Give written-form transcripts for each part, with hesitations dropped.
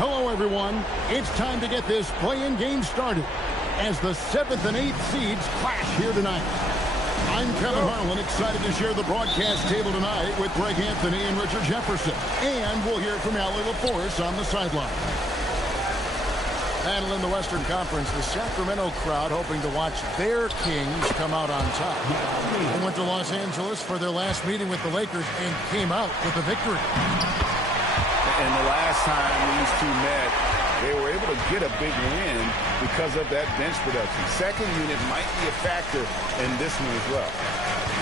Hello, everyone. It's time to get this play-in game started as the 7th and 8th seeds clash here tonight. I'm Kevin Harlan, excited to share the broadcast table tonight with Greg Anthony and Richard Jefferson. And we'll hear from Allie LaForce on the sideline. Battle in the Western Conference, the Sacramento crowd hoping to watch their Kings come out on top. They went to Los Angeles for their last meeting with the Lakers and came out with a victory. And the last time these two met, they were able to get a big win because of that bench production. Second unit might be a factor in this one as well.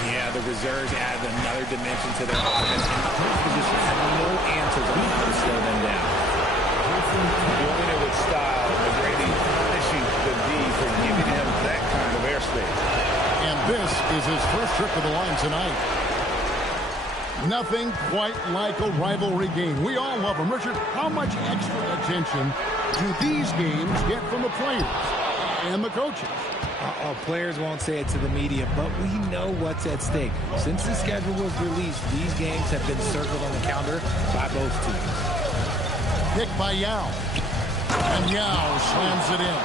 Yeah, the reserves added another dimension to their offense, and the coach position had no answers on how to slow them down. Doing it with style, McGrady punishing the D for giving him that kind of airspace. And this is his first trip to the line tonight. Nothing quite like a rivalry game. We all love them. Richard, how much extra attention do these games get from the players and the coaches? Players won't say it to the media, but we know what's at stake. Since the schedule was released, these games have been circled on the calendar by both teams. Pick by Yao. And Yao slams it in.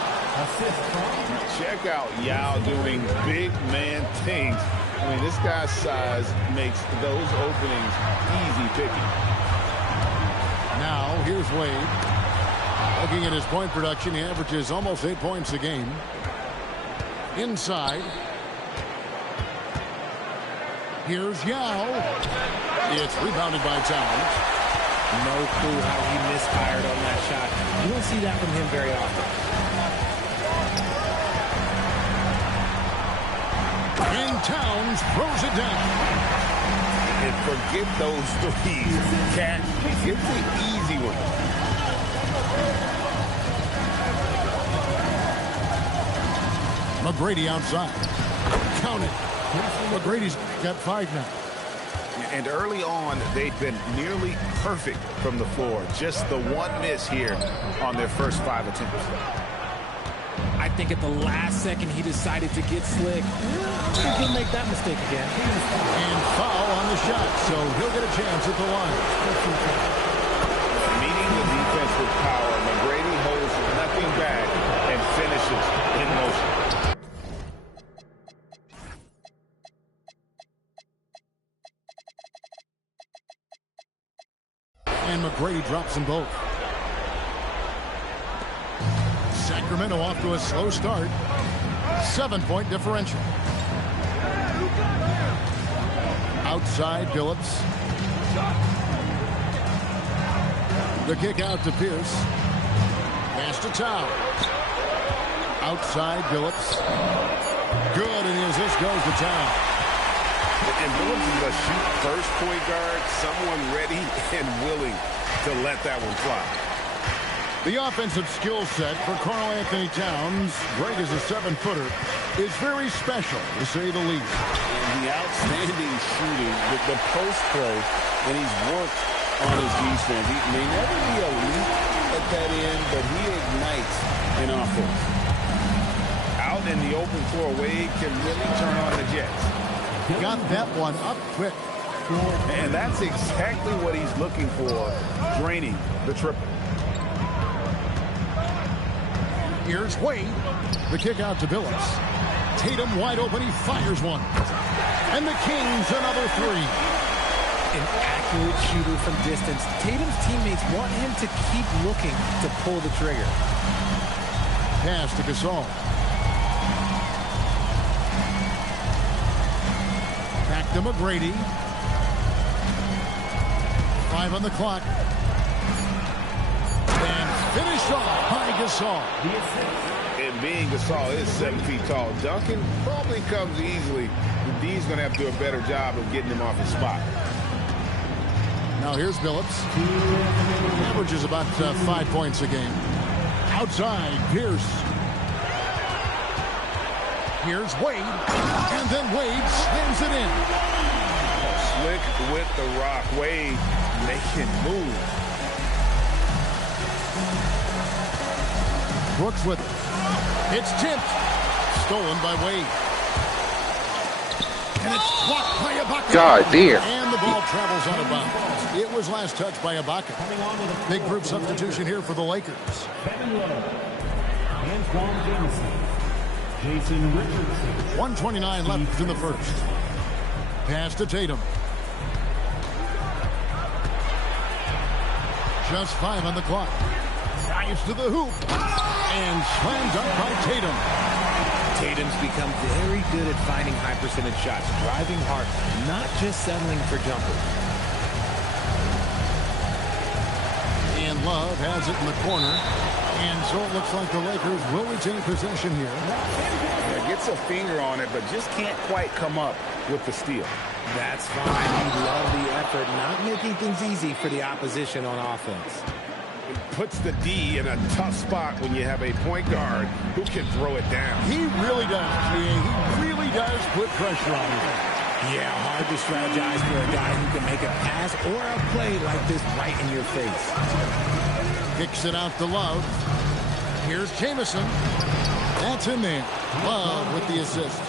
Check out Yao doing big man things. I mean, this guy's size makes those openings easy picking. Now, here's Wade. Looking at his point production, he averages almost 8 points a game. Inside. Here's Yao. It's rebounded by Towns. No clue how he misfired on that shot. You don't see that from him very often. And Towns throws it down. And forget those threes. Cat, get the easy one. McGrady outside. Count it. McGrady's got 5 now. And early on, they've been nearly perfect from the floor. Just the one miss here on their first 5 attempts. I think at the last second he decided to get slick. He can make that mistake again. And foul on the shot, so he'll get a chance at the line. Meeting the defense with power, McGrady holds nothing back and finishes in motion. And McGrady drops them both. Sacramento off to a slow start. 7-point differential. Outside, Phillips. The kick out to Pierce. Pass to Towers. Outside Billups. Good, and the assist goes to Towers. And Billups is a shoot-first point guard, someone ready and willing to let that one fly. The offensive skill set for Karl Anthony Towns, great as a 7-footer, is very special, to say the least. And the outstanding shooting, the post play, and he's worked on his defense. He may never be elite at that end, but he ignites an offense. Out in the open floor, Wade can really turn on the Jets. Got that one up quick. And that's exactly what he's looking for, draining the triple. Here's Wade. The kick out to Billups. Tatum wide open. He fires one. And the Kings another three. An accurate shooter from distance. Tatum's teammates want him to keep looking to pull the trigger. Pass to Gasol. Back to McGrady. 5 on the clock. And finish off by Gasol. And being Gasol is 7 feet tall, dunking probably comes easily. D's going to have to do a better job of getting him off his spot. Now here's Billups. Averages about 5 points a game. Outside, Pierce. Here's Wade. And then Wade slams it in. Slick with the rock. Wade making moves. Brooks with it. It's tipped. Stolen by Wade. And it's blocked by Ibaka. God damn. And the ball travels out of bounds. It was last touched by Ibaka. Big group substitution here for the Lakers. Antoine Jameson. Jason Richardson. 1:29 left in the first. Pass to Tatum. Just 5 on the clock. Dives to the hoop. And slammed up by Tatum. Tatum's become very good at finding high percentage shots, driving hard, not just settling for jumpers. And Love has it in the corner. And so it looks like the Lakers will retain possession here. Yeah, gets a finger on it, but just can't quite come up with the steal. That's fine. You love the effort, not making things easy for the opposition on offense. It puts the D in a tough spot when you have a point guard who can throw it down. He really does. He really does put pressure on him. Yeah, hard to strategize for a guy who can make a pass or a play like this right in your face. Kicks it out to Love. Here's Jameson. That's in there. Love with the assist.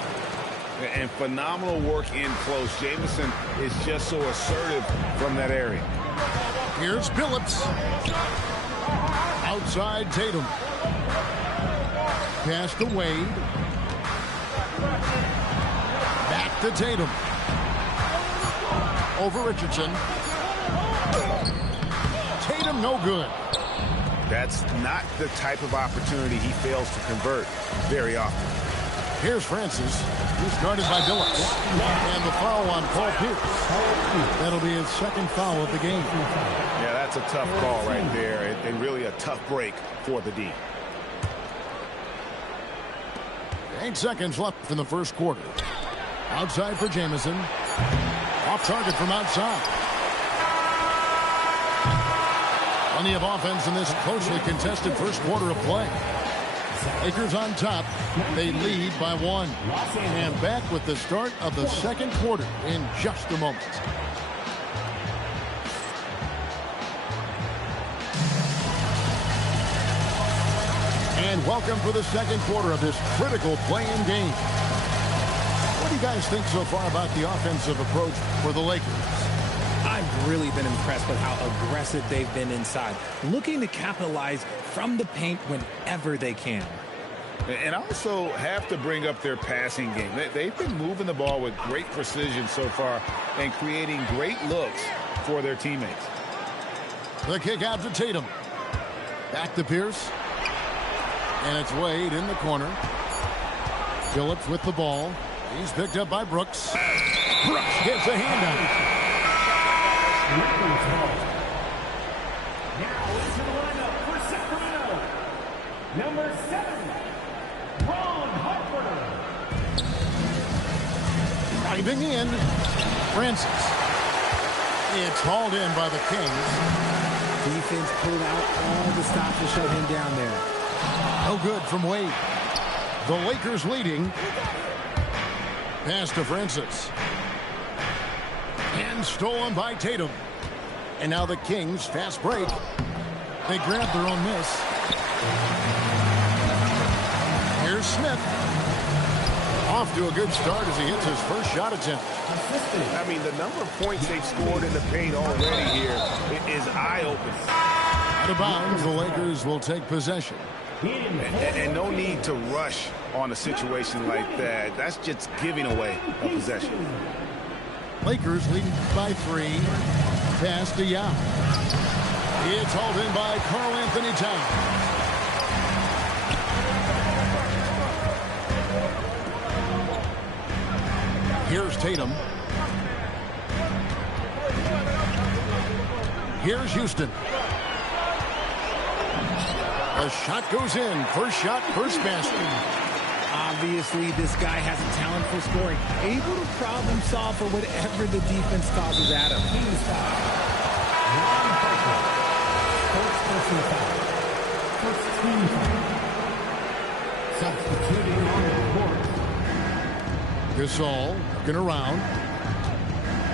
And phenomenal work in close. Jameson is just so assertive from that area. Here's Billups. Outside Tatum. Pass to Wade. Back to Tatum. Over Richardson. Tatum no good. That's not the type of opportunity he fails to convert very often. Here's Francis, who's guarded by Billups. And the foul on Paul Pierce. That'll be his second foul of the game. Yeah, that's a tough call right there, and really a tough break for the D. 8 seconds left in the first quarter. Outside for Jameson. Off target from outside. Plenty of offense in this closely contested first quarter of play. Lakers on top. They lead by 1. And back with the start of the second quarter in just a moment. And welcome for the second quarter of this critical play-in game. What do you guys think so far about the offensive approach for the Lakers? I've really been impressed with how aggressive they've been inside, looking to capitalize from the paint whenever they can. And also have to bring up their passing game. They've been moving the ball with great precision so far and creating great looks for their teammates. The kick out to Tatum. Back to Pierce. And it's Wade in the corner. Billups with the ball. He's picked up by Brooks. Brooks gets a handout. Driving in. Francis. It's hauled in by the Kings. Defense pulled out all the stops to shut him down there. No good from Wade. The Lakers leading. Pass to Francis. And stolen by Tatum. And now the Kings fast break. They grab their own miss. Here's Smith. Off to a good start as he hits his first shot attempt. I mean, the number of points they've scored in the paint already here is eye-opening. Out of bounds, the Lakers will take possession. And no need to rush on a situation like that. That's just giving away a possession. Lakers leading by 3. Pass to Yao. It's hauled in by Karl Anthony Towns. Here's Tatum. Here's Houston. A shot goes in. First shot, first basket. Obviously, this guy has a talent for scoring. Able to problem solve for whatever the defense tosses at him. Substituting on the court. Gasol looking around.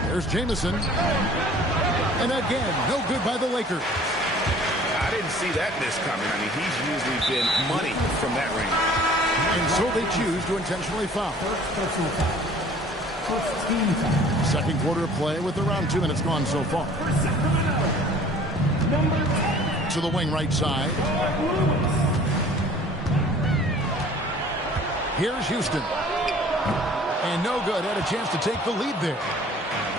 There's Jamison. And again, no good by the Lakers. I didn't see that miss coming. I mean, he's usually been money from that range. And so they choose to intentionally foul. First team foul. Second quarter of play with around 2 minutes gone so far. To the wing right side. Here's Houston. And no good. Had a chance to take the lead there.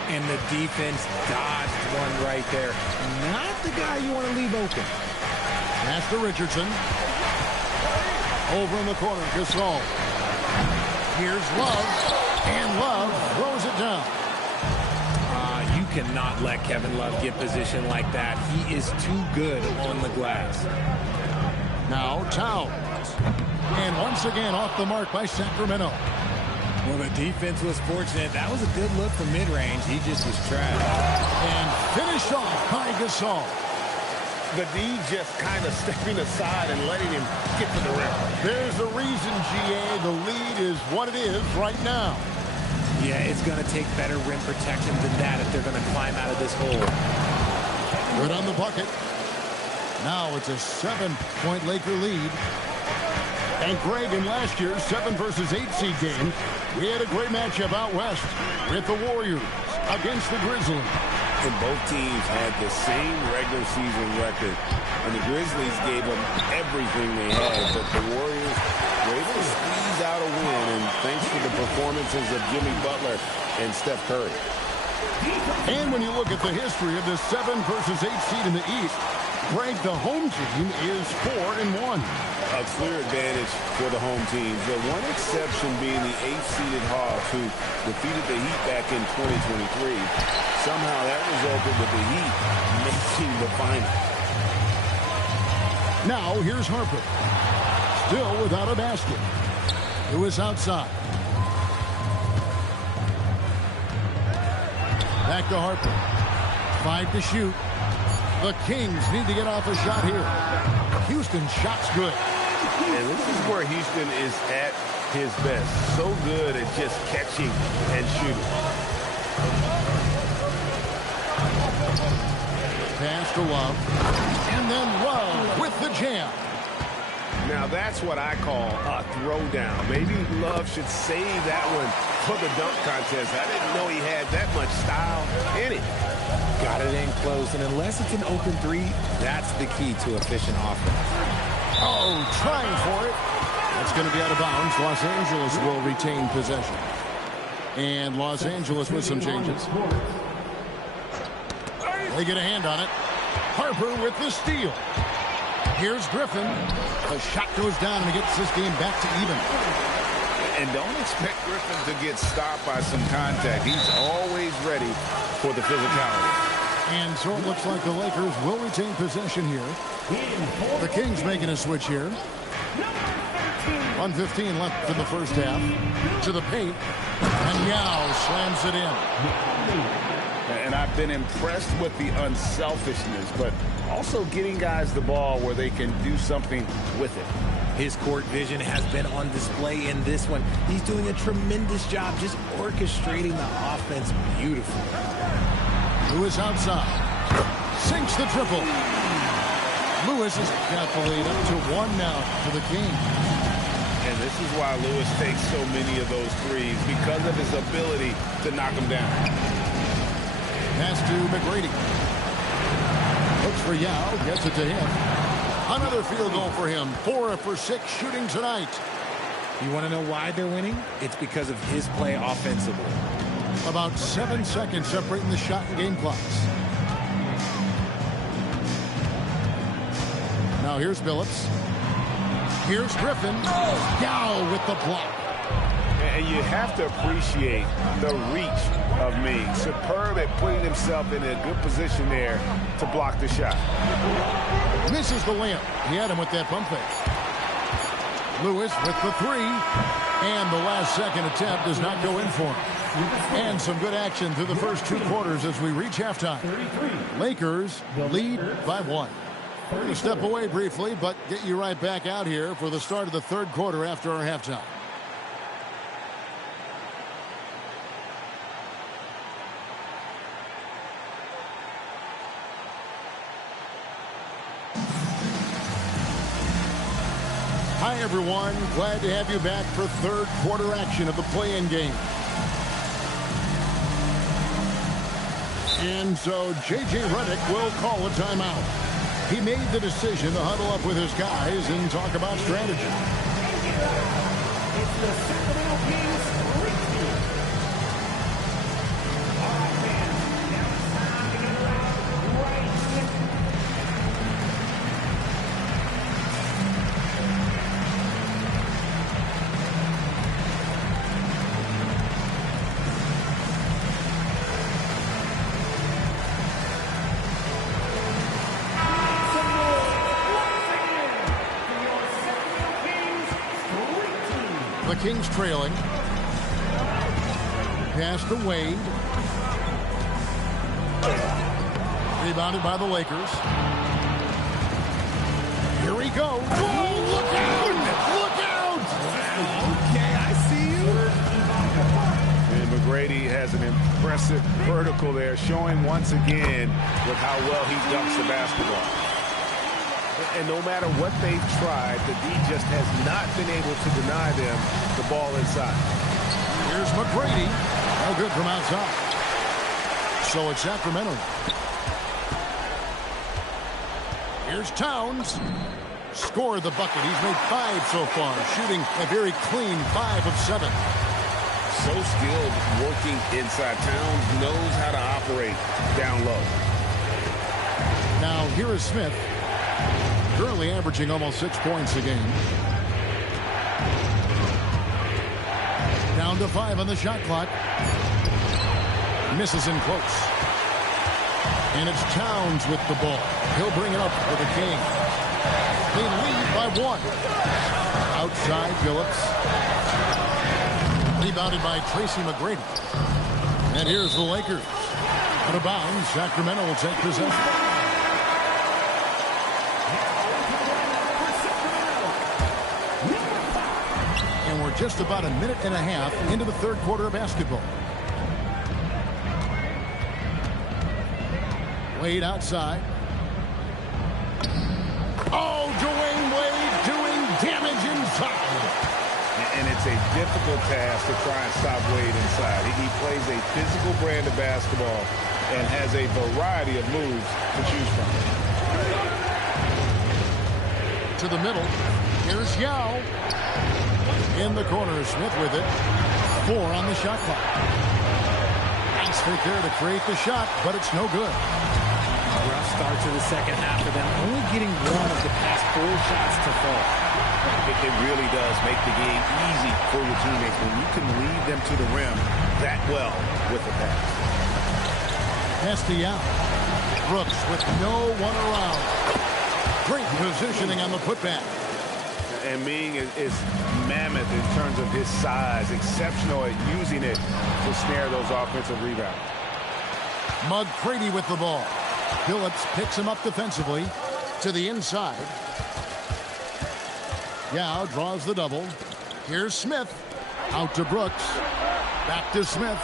And the defense dodged one right there. Not the guy you want to leave open. Pass to Richardson. Over in the corner, Gasol. Here's Love. And Love throws it down. You cannot let Kevin Love get position like that. He is too good on the glass. Now Towns. And once again off the mark by Sacramento. Well, the defense was fortunate. That was a good look from mid-range. He just was trapped. And finished off by Gasol. The D just kind of stepping aside and letting him get to the rim. There's a reason, GA. The lead is what it is right now. Yeah, it's going to take better rim protection than that if they're going to climb out of this hole. Good on the bucket. Now it's a 7-point Laker lead. And Greg, in last year's 7 versus 8 seed game, we had a great matchup out west with the Warriors against the Grizzlies. And both teams had the same regular season record. And the Grizzlies gave them everything they had, but the Warriors were able to squeeze out a win, and thanks to the performances of Jimmy Butler and Steph Curry. And when you look at the history of the 7 versus 8 seed in the East, Greg, the home team is 4-1. A clear advantage for the home team. The one exception being the 8th-seeded Hawks, who defeated the Heat back in 2023. Somehow that resulted with the Heat making the final. Now here's Harper. Still without a basket. Lewis outside. Back to Harper. 5 to shoot. The Kings need to get off a shot here. Houston's shot's good. And this is where Houston is at his best. So good at just catching and shooting. Pass to Love. And then Love with the jam. Now that's what I call a throwdown. Maybe Love should save that one for the dunk contest. I didn't know he had that much style in it. Got it in close, and unless it's an open three, that's the key to efficient offense. Oh, trying for it. That's going to be out of bounds. Los Angeles will retain possession. And Los Angeles with some changes. They get a hand on it. Harper with the steal. Here's Griffin. The shot goes down and it gets this game back to even. And don't expect Griffin to get stopped by some contact. He's always ready for the physicality. And so it looks like the Lakers will retain possession here. The Kings making a switch here. 1:15 left in the first half. To the paint. And Yao slams it in. And I've been impressed with the unselfishness, but also getting guys the ball where they can do something with it. His court vision has been on display in this one. He's doing a tremendous job just orchestrating the offense beautifully. Lewis outside. Sinks the triple. Lewis has got the lead up to 1 now to the Kings. And this is why Lewis takes so many of those threes, because of his ability to knock them down. Pass to McGrady. Looks for Yao. Gets it to him. Another field goal for him. 4 for 6 shooting tonight. You want to know why they're winning? It's because of his play offensively. About 7 seconds separating the shot and game clocks. Now here's Phillips. Here's Griffin. Yao with the block. And you have to appreciate the reach of Ming. Superb at putting himself in a good position there to block the shot. Misses the layup. He had him with that pump fake. Lewis with the 3. And the last second attempt does not go in for him. And some good action through the first 2 quarters as we reach halftime. Lakers lead by 1. We're going to step away briefly, but get you right back out here for the start of the 3rd quarter after our halftime. Hi, everyone. Glad to have you back for 3rd quarter action of the play-in game. And so J.J. Redick will call a timeout. He made the decision to huddle up with his guys and talk about strategy. It's the Sacramento Kings streak team. All right, fans. Now it's time to get around right in. The Kings trailing. Pass to Wade. Rebounded by the Lakers. Here he goes. Whoa, look out! Look out! Okay, I see you. And McGrady has an impressive vertical there, showing once again with how well he dunks the basketball. And no matter what they've tried, the D just has not been able to deny them the ball inside. Here's McGrady. No good from outside. So it's Sacramento. Here's Towns. Scored the bucket. He's made 5 so far, shooting a very clean 5 of 7. So skilled working inside. Towns knows how to operate down low. Now here is Smith. Currently averaging almost 6 points a game. Down to 5 on the shot clock. Misses in close. And it's Towns with the ball. He'll bring it up for the Kings. They lead by 1. Outside Phillips. Rebounded by Tracy McGrady. And here's the Lakers. Out of bounds, Sacramento will take possession. And we're just about a minute and a half into the 3rd quarter of basketball. Wade outside. Oh, Dwayne Wade doing damage inside. And it's a difficult task to try and stop Wade inside. He plays a physical brand of basketball and has a variety of moves to choose from. To the middle. Here's Yao. In the corner, Smith with it. 4 on the shot clock. Nice fake there to create the shot, but it's no good. Rough start to the second half of them, only getting 1 of the past 4 shots to fall. It really does make the game easy for your teammates when you can lead them to the rim that well with the pass. Pass to Yao. Brooks with no one around. Great positioning on the putback. And Ming is mammoth in terms of his size, exceptional at using it to snare those offensive rebounds. McGrady with the ball. Phillips picks him up defensively to the inside. Yao draws the double. Here's Smith. Out to Brooks. Back to Smith.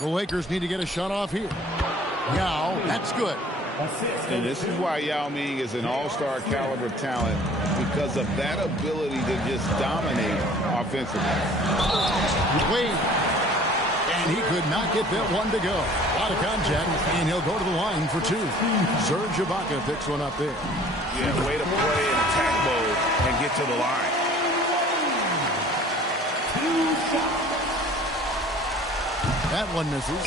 The Lakers need to get a shot off here. Yao, that's good. And this is why Yao Ming is an all-star caliber talent, because of that ability to just dominate offensively. Wade. And he could not get that one to go. A lot of contact, and he'll go to the line for two. Serge Ibaka picks one up there. Yeah, way to play in attack mode and get to the line. That one misses.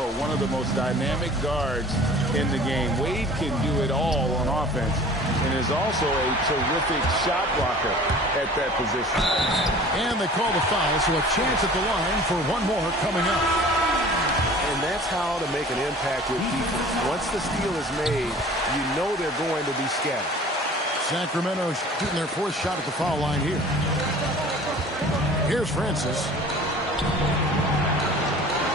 Oh, one of the most dynamic guards in the game. Wade can do it all on offense and is also a terrific shot blocker at that position. And they call the foul, so a chance at the line for one more coming up. And that's how to make an impact with defense. Once the steal is made, you know they're going to be scattered. Sacramento shooting their fourth shot at the foul line here. Here's Francis.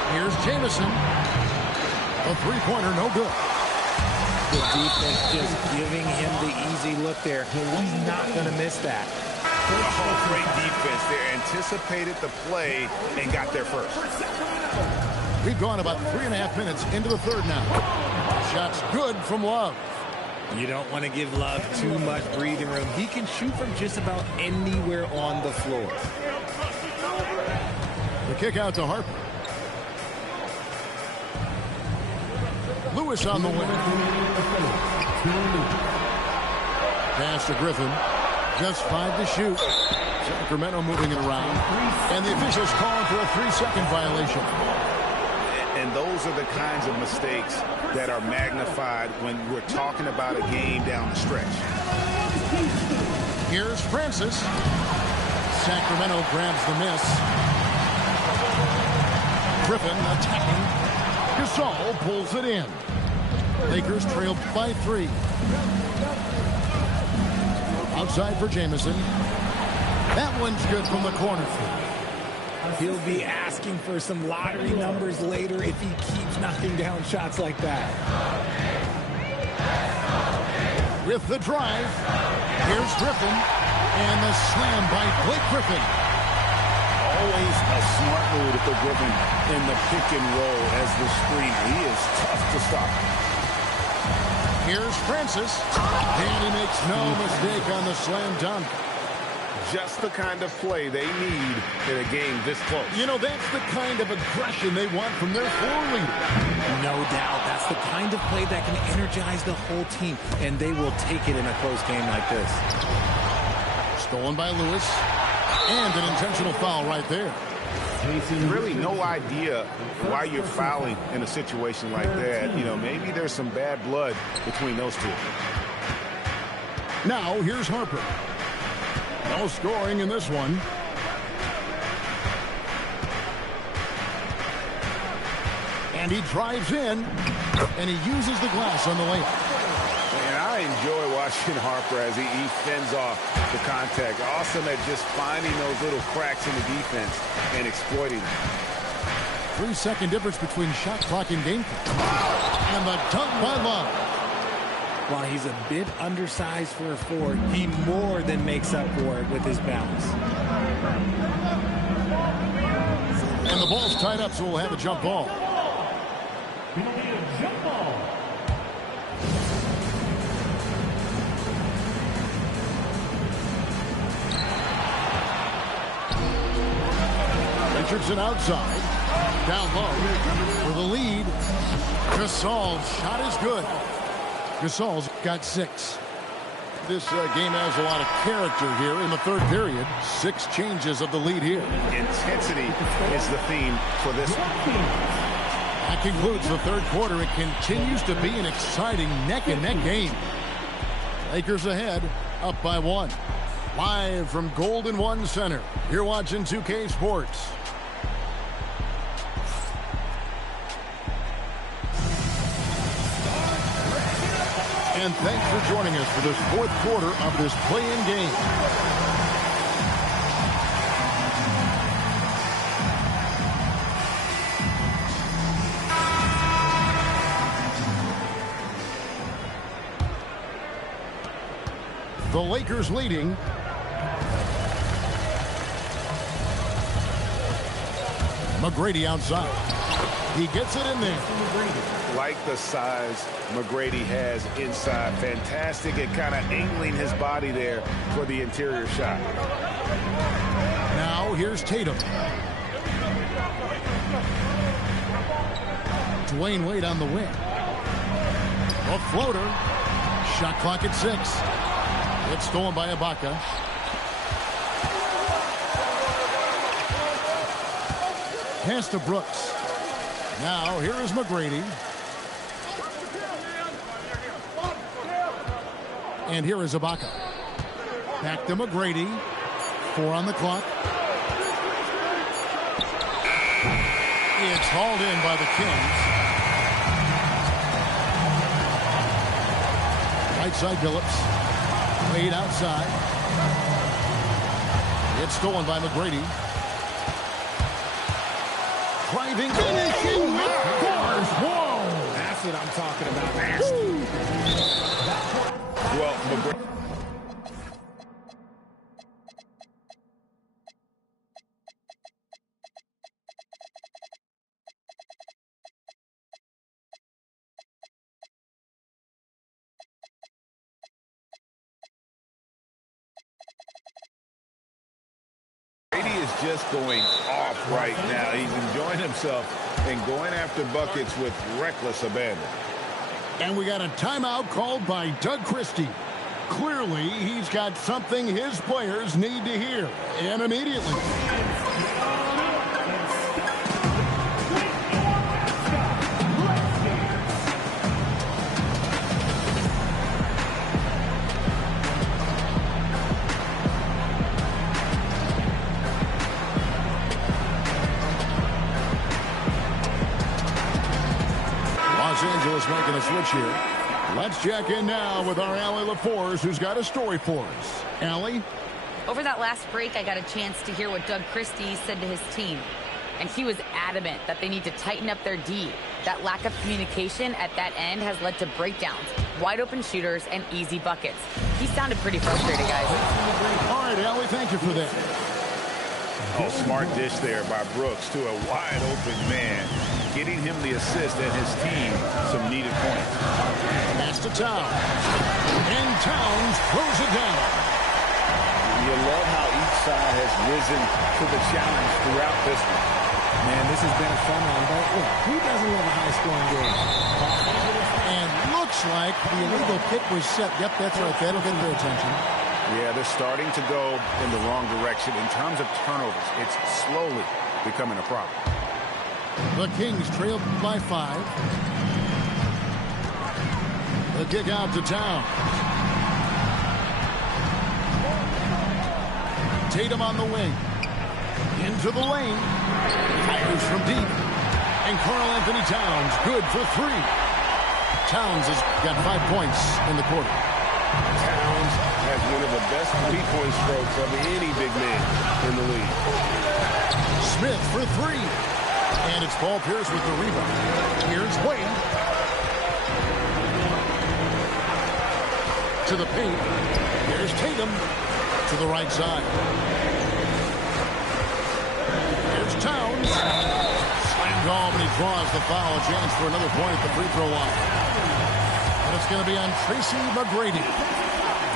Here's Jamison. A three-pointer, no good. The defense just giving him the easy look there. He's not going to miss that. Oh, great defense there. Anticipated the play and got there first. We've gone about 3.5 minutes into the third now. Shot's good from Love. You don't want to give Love too much breathing room. He can shoot from just about anywhere on the floor. The kick out to Harper. Lewis on the wing. Pass to Griffin. Just 5 to shoot. Sacramento moving it around. And the officials calling for a 3-second violation. And those are the kinds of mistakes that are magnified when we're talking about a game down the stretch. Here's Francis. Sacramento grabs the miss. Griffin attacking. Gasol pulls it in. Lakers trail by 3. Outside for Jamison. That one's good from the corner. He'll be asking for some lottery numbers later if he keeps knocking down shots like that. With the drive, here's Griffin, and the slam by Blake Griffin. Always a smart move to put Griffin in the pick and roll as the screener. He is tough to stop. Here's Francis, and he makes no mistake on the slam dunk. Just the kind of play they need in a game this close. You know, that's the kind of aggression they want from their floor leader. No doubt. That's the kind of play that can energize the whole team, and they will take it in a close game like this. Stolen by Lewis, and an intentional foul right there. Really no idea why you're fouling in a situation like that. You know, maybe there's some bad blood between those two. Now, here's Harper. No scoring in this one. And he drives in, and he uses the glass on the layup. And I enjoy watching Harper as he fends off the contact. Awesome at just finding those little cracks in the defense and exploiting them. 3-second difference between shot clock and game clock. And the dunk by Love. While he's a bit undersized for a forward, he more than makes up for it with his bounce. And the ball's tied up, so we'll have a jump ball. It'll be a jump ball. Richardson outside. Down low for the lead. Gasol's shot is good. Gasol's got 6. This game has a lot of character here in the third period. 6 changes of the lead here. Intensity is the theme for this one. That concludes the third quarter. It continues to be an exciting neck-and-neck game. Lakers ahead, up by 1. Live from Golden One Center, you're watching 2K Sports. And And thanks for joining us for this fourth quarter of this play-in game. The Lakers leading. McGrady outside. He gets it in there. Like the size McGrady has inside. Fantastic at kind of angling his body there for the interior shot. Now here's Tatum. Dwayne Wade on the wing. A floater. Shot clock at 6. It's stolen by Ibaka. Pass to Brooks. Now here is McGrady. And here is Ibaka. Back to McGrady. 4 on the clock. It's hauled in by the Kings. Right side Billups. Wade outside. It's stolen by McGrady. Driving, finishing, scores. Whoa! That's what I'm talking about. Nasty. Well, McGrady. Is just going off right now. He's enjoying himself and going after buckets with reckless abandon. And we got a timeout called by Doug Christie. Clearly, he's got something his players need to hear, and immediately. Los Angeles making a switch here. Let's check in now with our Allie LaForce, who's got a story for us. Allie? Over that last break, I got a chance to hear what Doug Christie said to his team. And he was adamant that they need to tighten up their D. That lack of communication at that end has led to breakdowns, wide open shooters, and easy buckets. He sounded pretty frustrated, guys. All right, Allie, thank you for that. Oh, smart dish there by Brooks to a wide open man, getting him the assist and his team some needed points. Pass to Towns. And Towns throws it down. You love how each side has risen to the challenge throughout this one. Man, this has been a fun one, but look, who doesn't love a high-scoring game? And looks like the illegal kick was set. Yep, that's right. That'll get their attention. Yeah, they're starting to go in the wrong direction. In terms of turnovers, it's slowly becoming a problem. The Kings trail by 5. The kick out to Town. Tatum on the wing. Into the lane. Fires from deep. And Karl Anthony Towns, good for 3. Towns has got 5 points in the quarter. Towns has one of the best three-point strokes of any big man in the league. Smith for 3. And it's Paul Pierce with the rebound. Here's Wade. To the paint. Here's Tatum. To the right side. Here's Towns. Slammed home, and he draws the foul. A chance for another point at the free throw line. And it's going to be on Tracy McGrady.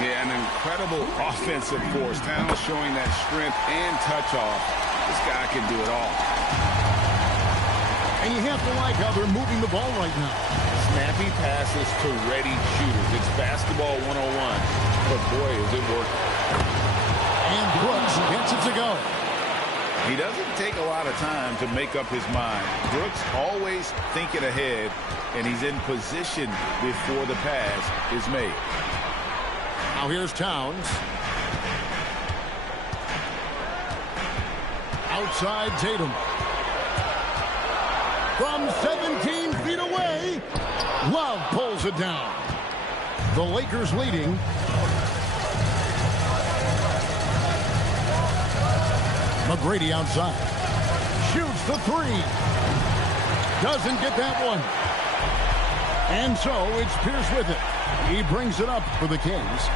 Yeah, an incredible offensive force. Towns showing that strength and touch off. This guy can do it all. And you have to like how they're moving the ball right now. Snappy passes to ready shooters. It's basketball 101. But boy, is it working. And Brooks gets it to go. He doesn't take a lot of time to make up his mind. Brooks always thinking ahead, and he's in position before the pass is made. Now here's Towns. Outside Tatum. From 17 feet away, Love pulls it down. The Lakers leading. McGrady outside. Shoots the three. Doesn't get that one. And so it's Pierce with it. He brings it up for the Kings.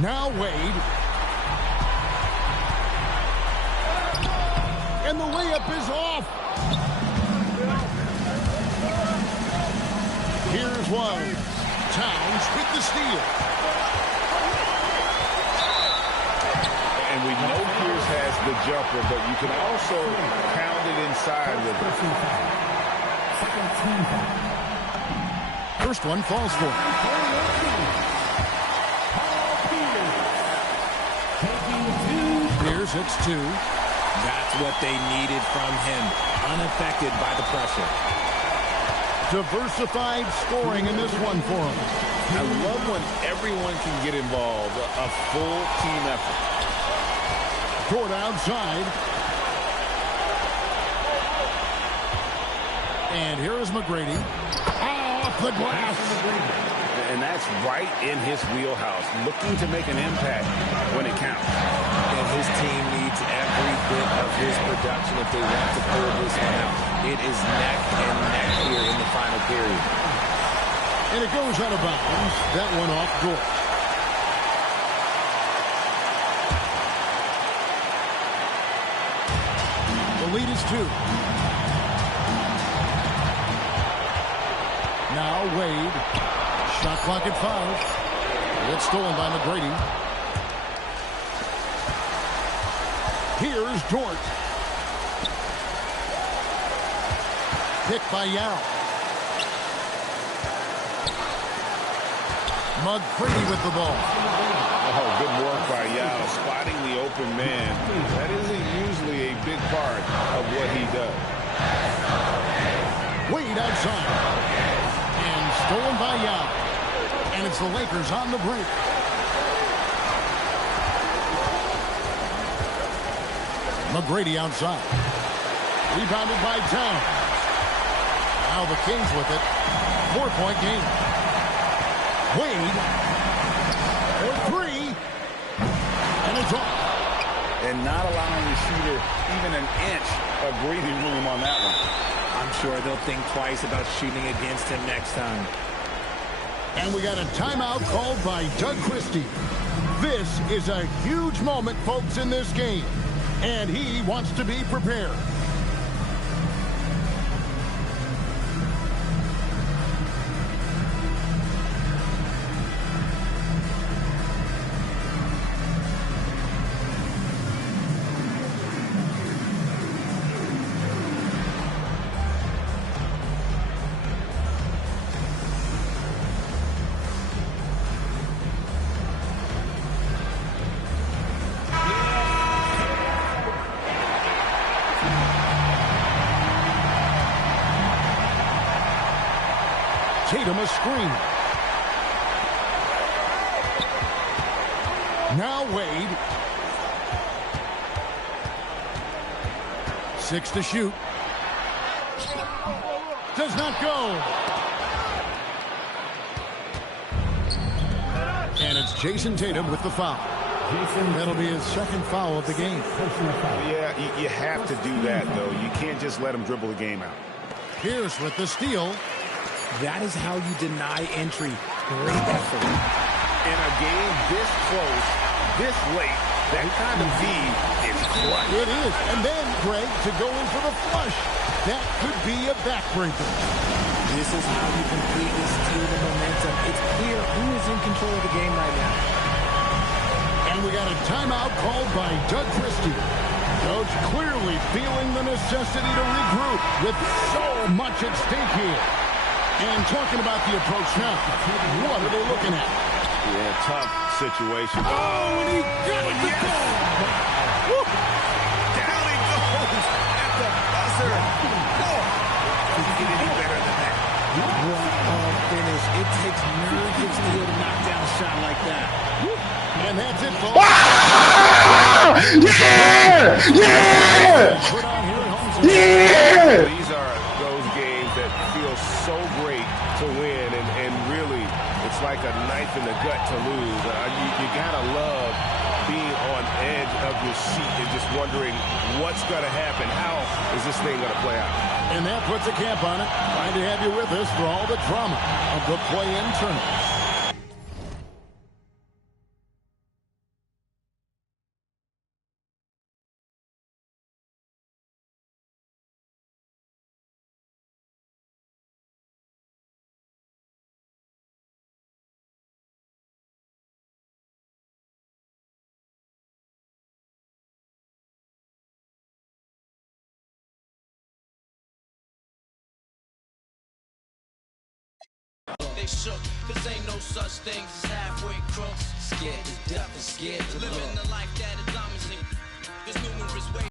Now Wade. And the layup is off. Here's one. Towns with the steal. And we know Pierce has the jumper, but you can also pound it inside with it. First one falls for him. Pierce hits two. That's what they needed from him. Unaffected by the pressure. Diversified scoring in this one for him. I love when everyone can get involved. A full team effort. Toward outside. And here is McGrady. Off the glass. And that's right in his wheelhouse. Looking to make an impact when it counts. And his team needs every bit of his production if they want to pull this one out. It is neck and neck here in the final period. And it goes out of bounds. That one off Dort. The lead is 2. Now Wade. Shot clock at 5. It's stolen by McGrady. Here's Dort. Picked by Yao. McGrady with the ball. Oh, good work by Yao, spotting the open man. That isn't usually a big part of what he does. Wade outside. And stolen by Yao. And it's the Lakers on the break. McGrady outside. Rebounded by Towns. Now the Kings with it. 4-point game. Wade. For 3. And it's off. And not allowing the shooter even an inch of breathing room on that one. I'm sure they'll think twice about shooting against him next time. And we got a timeout called by Doug Christie. This is a huge moment, folks, in this game. And he wants to be prepared. Tatum a screen. Now Wade. 6 to shoot. Does not go. And it's Jason Tatum with the foul. That'll be his second foul of the game. Yeah, you have to do that, though. You can't just let him dribble the game out. Pierce with the steal. That is how you deny entry. Great effort. In a game this close, this late, that kind of feed is clutch. It is. And then, Greg, to go in for the flush. That could be a backbreaker. This is how you completely steal the momentum. It's clear who is in control of the game right now. And we got a timeout called by Doug Christie. Coach clearly feeling the necessity to regroup with so much at stake here. And talking about the approach now, what are they looking at? Yeah, tough situation. Oh, and he got it to go. Down he goes at the buzzer. Oh, couldn't get any better than that. What a finish. It takes nerve and steel to knock down a shot like that. And that's it, folks. These are those games that feel so great to win and really a knife in the gut to lose. You got to love being on edge of your seat and just wondering what's going to happen. How is this thing going to play out? And that puts a cap on it. Glad to have you with us for all the drama of the play-in tournament. They shook, cause ain't no such thing as halfway crooks. Scared to death and scared to living the life that is diamonds in. There's numerous ways.